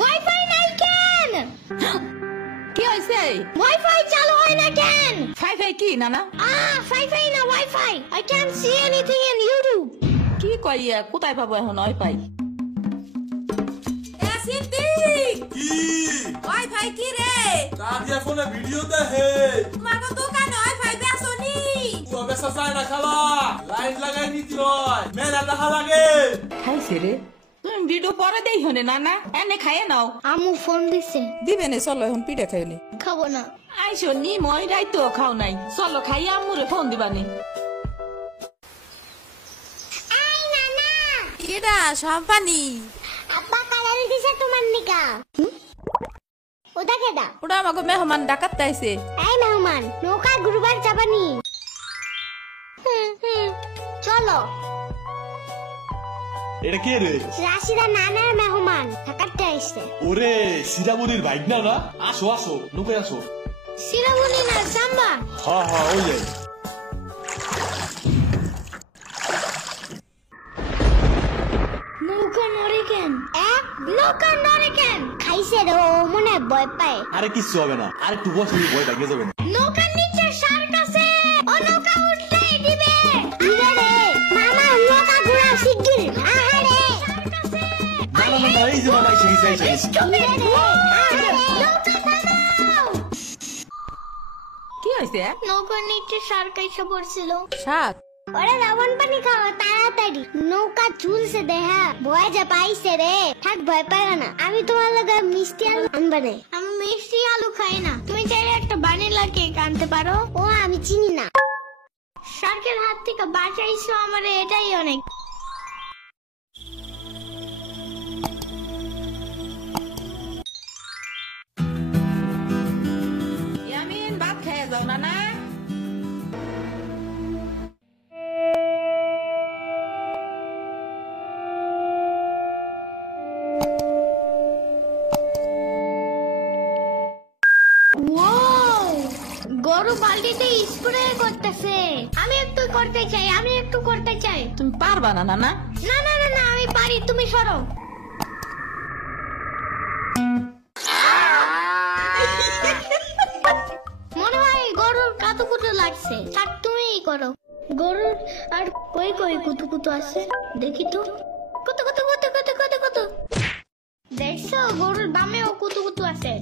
Wifi নাই কেন? কি হইছে? ওয়াইফাই চালু হয় না কেন? ফাই কি নানা? ফাই না wifi. I can't see anything in YouTube. কি কইয়া কোথায় পাবো এখন ওয়াইফাই? কি ওয়াইফাই কি রে? কাজিয়া ফোনে ভিডিও দেখে মাগো দোকানে ওয়াইফাই বেসনি। ও বেসা চায় না খালা লাইট লাগাই নিতে হয় মেলা দেখা লাগে খাইছে রে? তুমি ভিডিও পরে দেই হনে নানা, এনে খাইয়ে নাও। আমু ফোন দিছে। দিবে নে, চলো এখন পিঠা খাইনি। খাবো না। আইসো নি মই রাইতো খাও নাই, চলো খাইয়া আম্মুরে ফোন দিবানি। আই নানা, কেডা সম্পানি? আব্বা কালারে দিছে তোমার নিকা। ওটা কেডা? ওটা আমাকে মেহমান ডাকাত আইছে। এই মেহমান, নৌকা ঘুরবার যাবানি। চলো। এটা কে রে? রাশিদা নানার মেহমান থাকাতে আইছে। ওরে সিরাবুনির বাইক না না, আসো আসো নৌকায় আসো। সিরাবুনি না সাম্বা। হ্যাঁ হ্যাঁ ওই যাই। নৌকা নড়ে কেন? নৌকা নড়ে কেন? খাইছে রে, ও মনে ভয় পায়। আরে কিচ্ছু হবে না, আর একটু বসে ভয় ডাকে যাবে না। নৌকার নিচে শার্ক আছে, ও নৌকা উল্টাই দিবে। আরে রে মামা, নৌকা ঘোরা শিগগির। আহারে না না না, এই যে না এই কি হইছে? নৌকার নিচে শার্ক এসে পড়ছিল। শাক ওরে রাবণ পানি খাও তাড়াতাড়ি। নৌকা ঝুলছে দেহা, ভয় যা পাইছে রে। থাক ভয় পাই না, আমি তোমার লগে মিষ্টি আলু আনবানে। আমি মিষ্টি আলু খাই না, তুমি চাইলে একটা ভ্যানিলা কেক আনতে পারো। ও আমি চিনি না। শার্কের হাত থেকে বাঁচাইছো আমারে, এটাই অনেক। ইয়ামিন ভাত খেয়ে যাও নানা। গরু বালতিতে স্প্রে করতেছে। আমি একটু করতে চাই। তুমি পারবা না নানা? না না না না, আমি পারি, তুমি সরো। মনে হয় গরুর কাতুকুতু লাগছে। থাক তুমিই করো। গরুর আর কই কুতুকুতু আছে দেখি তো। কুতু কুতু কুতু কুতু কুতু কুতু। দেখছো গরুর বামেও কুতুকুতু আছে।